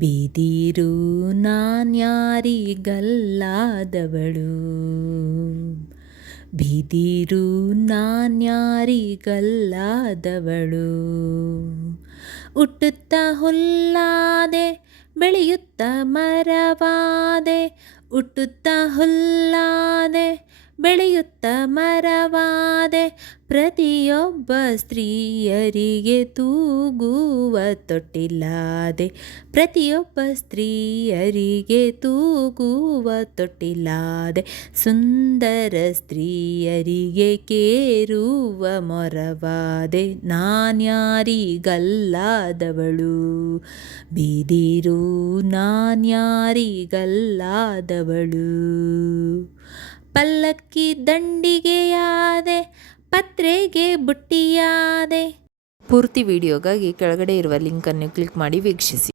ಬಿದಿರು ನಾನ್ಯಾರಿಗಲ್ಲಾದವಳು, ಬಿದಿರು ನಾನ್ಯಾರಿಗಲ್ಲಾದವಳು. ಹುಟ್ಟುತ್ತ ಹುಲ್ಲಾದೆ ಬೆಳೆಯುತ್ತ ಮರವಾದೆ, ಹುಟ್ಟುತ್ತ ಹುಲ್ಲಾದೆ ಬೆಳೆಯುತ್ತ ಮರವಾದೆ. ಪ್ರತಿಯೊಬ್ಬ ಸ್ತ್ರೀಯರಿಗೆ ತೂಗುವ ತೊಟ್ಟಿಲಾದೆ, ಪ್ರತಿಯೊಬ್ಬ ಸ್ತ್ರೀಯರಿಗೆ ತೂಗುವ ತೊಟ್ಟಿಲಾದೆ. ಸುಂದರ ಸ್ತ್ರೀಯರಿಗೆ ಕೇರುವ ಮೊರವಾದೆ, ನಾನ್ಯಾರಿಗಲ್ಲಾದವಳು, ಬಿದಿರು ನಾನ್ಯಾರಿಗಲ್ಲಾದವಳು. ಪಲ್ಲಕ್ಕಿ ದಂಡಿಗೆಯಾದೆ, ಪತ್ರೆಗೆ ಬುಟ್ಟಿಯಾದೆ. ಪೂರ್ತಿ ವಿಡಿಯೋಗಾಗಿ ಕೆಳಗಡೆ ಇರುವ ಲಿಂಕನ್ನು ಕ್ಲಿಕ್ ಮಾಡಿ ವೀಕ್ಷಿಸಿ.